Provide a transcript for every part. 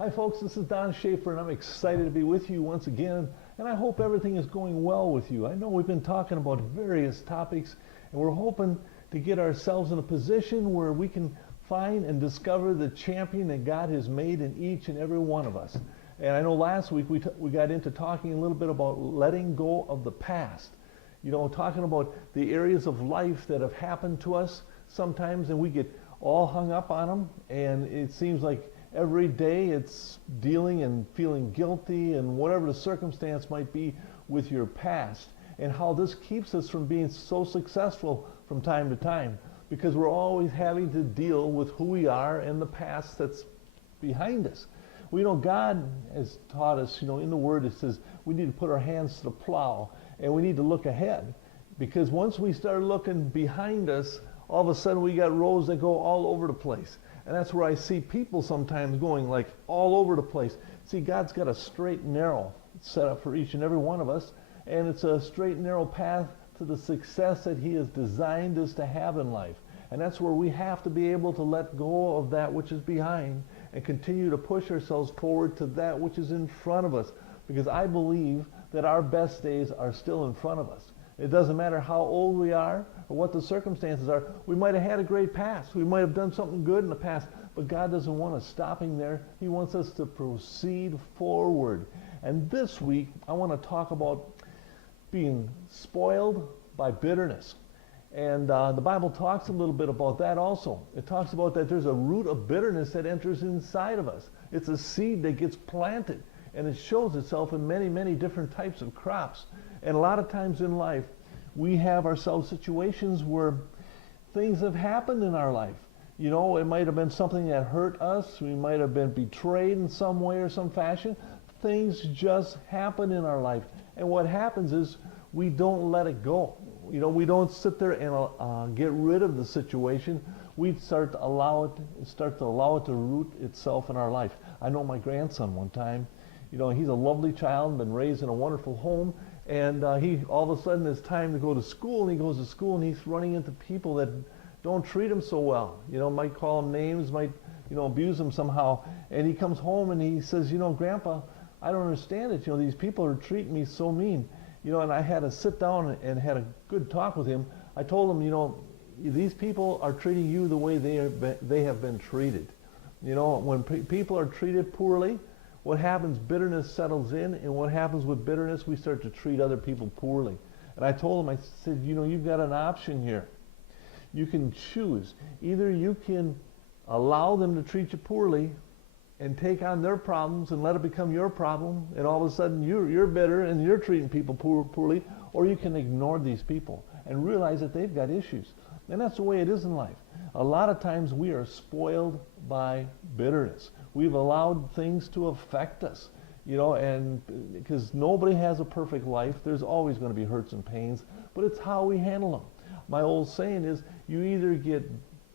Hi folks, this is Don Schaefer and I'm excited to be with you once again, and I hope everything is going well with you. I know we've been talking about various topics and we're hoping to get ourselves in a position where we can find and discover the champion that God has made in each and every one of us. And I know last week we got into talking a little bit about letting go of the past. You know, talking about the areas of life that have happened to us sometimes and we get all hung up on them, and it seems like every day it's dealing and feeling guilty and whatever the circumstance might be with your past, and how this keeps us from being so successful from time to time, because we're always having to deal with who we are and the past that's behind us. We know God has taught us, you know, in the Word it says we need to put our hands to the plow and we need to look ahead, because once we start looking behind us, all of a sudden we got roads that go all over the place. And that's where I see people sometimes going like all over the place. See, God's got a straight and narrow set up for each and every one of us, and it's a straight and narrow path to the success that He has designed us to have in life. And that's where we have to be able to let go of that which is behind and continue to push ourselves forward to that which is in front of us, because I believe that our best days are still in front of us. It doesn't matter how old we are or what the circumstances are. We might have had a great past. We might have done something good in the past, but God doesn't want us stopping there. He wants us to proceed forward. And this week, I want to talk about being spoiled by bitterness. And the Bible talks a little bit about that also. It talks about that there's a root of bitterness that enters inside of us. It's a seed that gets planted, and it shows itself in many, many different types of crops. And a lot of times in life, we have ourselves situations where things have happened in our life. You know, it might have been something that hurt us. We might have been betrayed in some way or some fashion. Things just happen in our life. And what happens is we don't let it go. You know, we don't sit there and get rid of the situation. We start to allow it to root itself in our life. I know my grandson one time, you know, he's a lovely child, been raised in a wonderful home, and he all of a sudden it's time to go to school, and he goes to school and he's running into people that don't treat him so well. You know, might call him names, might, you know, abuse him somehow. And he comes home and he says, you know, Grandpa, I don't understand it. You know, these people are treating me so mean. You know, and I had to sit down and had a good talk with him. I told him, you know, these people are treating you the way they have been treated. You know, when people are treated poorly, what happens, bitterness settles in, and what happens with bitterness, we start to treat other people poorly. And I told him, I said, you know, you've got an option here. You can choose. Either you can allow them to treat you poorly and take on their problems and let it become your problem, and all of a sudden you're bitter and you're treating people poorly, or you can ignore these people and realize that they've got issues. And that's the way it is in life. A lot of times we are spoiled by bitterness. We've allowed things to affect us, you know, and because nobody has a perfect life, there's always going to be hurts and pains, but it's how we handle them. My old saying is, you either get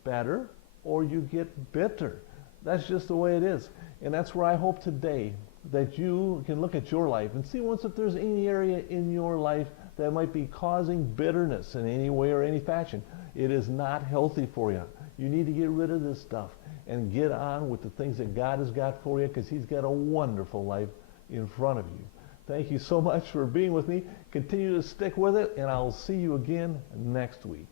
better or you get bitter. That's just the way it is. And that's where I hope today that you can look at your life and see once if there's any area in your life that might be causing bitterness in any way or any fashion. It is not healthy for you. You need to get rid of this stuff and get on with the things that God has got for you, because He's got a wonderful life in front of you. Thank you so much for being with me. Continue to stick with it, and I'll see you again next week.